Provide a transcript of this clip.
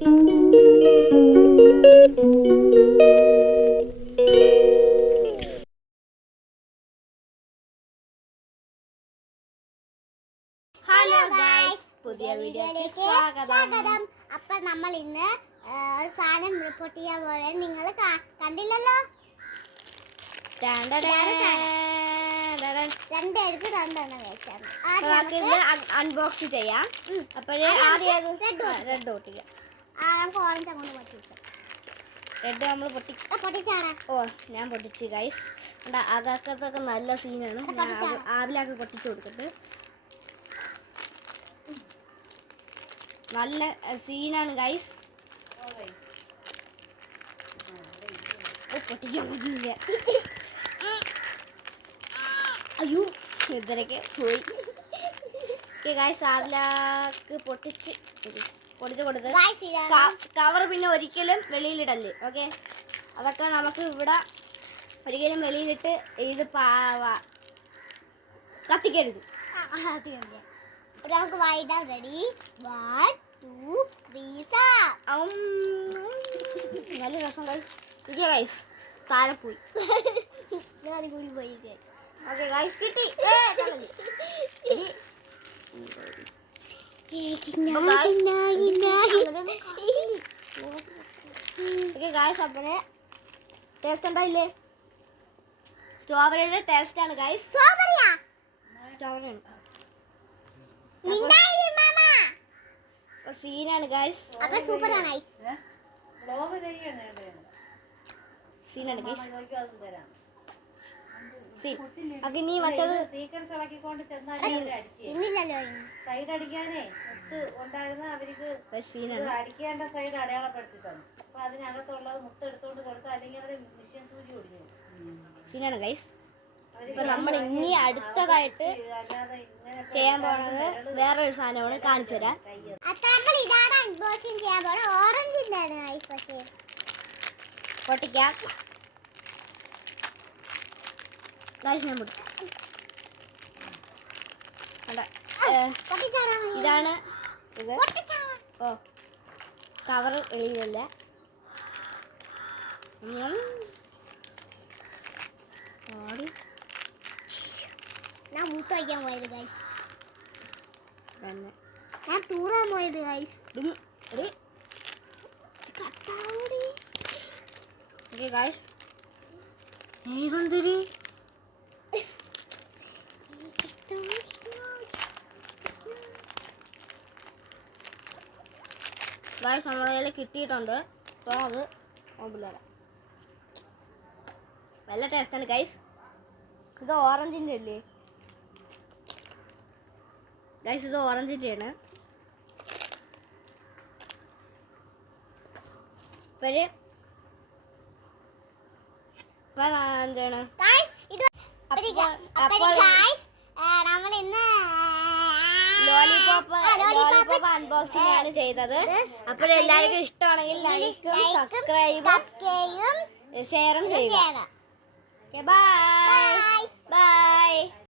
Hello guys, പുതിയ വീഡിയോയിലേക്ക് സ്വാഗതം. അപ്പോൾ നമ്മൾ ഇന്ന് ഒരു സാധനം റിപ്പോർട്ട് ചെയ്യാൻ പോവുകയാണ്. നിങ്ങൾ കണ്ടില്ലല്ലോ. രണ്ടെണ്ണം വെച്ചാണ് അൺബോക്സ് ചെയ്യാം. അപ്പോഴേ ആദ്യം റെഡ് പൊട്ടിക്കാം. നമുക്ക് ഓറഞ്ച് അങ്ങോട്ട് പൊട്ടിക്കാം. റെഡ് നമ്മൾ പൊട്ടിച്ചാണ്. ഓ, ഞാൻ പൊട്ടിച്ച് ഗൈസ്. അകത്തൊക്കെ നല്ല സീനാണ്. ആവിലാക്കി പൊട്ടിച്ചു കൊടുത്തിട്ട് നല്ല സീനാണ് ഗൈസ്. പൊട്ടിക്കാൻ പറ്റില്ല. അയ്യോ, ഇതരൊക്കെ പോയി. ഗൈസ്, ആവിലാക്ക് പൊട്ടിച്ച് കൊടുത്ത് കവർ പിന്നെ ഒരിക്കലും വെളിയിലിടല്ലേ. ഓക്കെ, അതൊക്കെ നമുക്ക് ഇവിടെ ഒരിക്കലും വെളിയിലിട്ട് ഇത് കത്തിക്കരുത്. അപ്പോൾ നമുക്ക് വായിടാം. റെഡി, 1 2 3 നല്ല രസം ഗൈസ്. താഴെ പോയി കൂടി പോയി. ഓക്കെ ഗൈസ്, കിട്ടി. ഗൈസ്, അപ്പനെ ടേസ്റ്റ് ഉണ്ടായില്ലേ? സ്ട്രോബെറിയുടെ ടേസ്റ്റ് ആണ് ഗൈസ്. സ്ട്രോബെറിയാണ് സീനാണ് ഗൈസ്. അപ്പൊ സൂപ്പറാണ് സീനാണ് ഗൈസ്. നീ മറ്റത് ഇന്നില്ലല്ലോ. സൈഡ് അടിക്കാനേ മുത്ത് ഉണ്ടായിരുന്ന അവർക്ക് അടിക്കേണ്ട സൈഡ് അടയാളപ്പെടുത്തി തന്നു. അപ്പൊ അതിനകത്തുള്ളത് മുത്ത് എടുത്തോണ്ട് കൊടുത്ത്, അല്ലെങ്കിൽ അവര് മിഷ്യൻ സൂചി ഒടിഞ്ഞു. സീനാണ് ഗൈസ്. ഇപ്പൊ നമ്മൾ ഇനി അടുത്തതായിട്ട് ചെയ്യാൻ പോണത് വേറൊരു സാധനമാണ്. കാണിച്ചു തരാം. പൊട്ടിക്കാം. ഇതാണ് ഇത്. ഓ, കവർ എഴുതില്ല. ഞാൻ മൂത്ത് വയ്ക്കാൻ പോയത് ഗൈസ്. ഞാൻ ടൂറാൻ പോയത് ഗൈസ്. ഗൈസ്, ഏതെന്തൊരു ഗൈസ് നമ്മളെ കയ്യിൽ കിട്ടിയിട്ടുണ്ട്. അപ്പോൾ അത് ഓമ്പിലാണ്. നല്ല ടേസ്റ്റാണ് ഗൈസ്. ഇത് ഓറഞ്ചിൻ്റെ അല്ലേ ഗൈസ്? ഇത് ഓറഞ്ചിൻ്റെയാണ്. എന്താണ് നമ്മൾ ഇന്ന് ലോലിപോപ്പ് അൺബോക്സിംഗ് ആണ് ചെയ്തത്. അപ്പോൾ എല്ലാവർക്കും ഇഷ്ടമാണെങ്കിൽ ലൈക്കും സബ്സ്ക്രൈബും ഷെയറും ചെയ്യുക. Bye bye.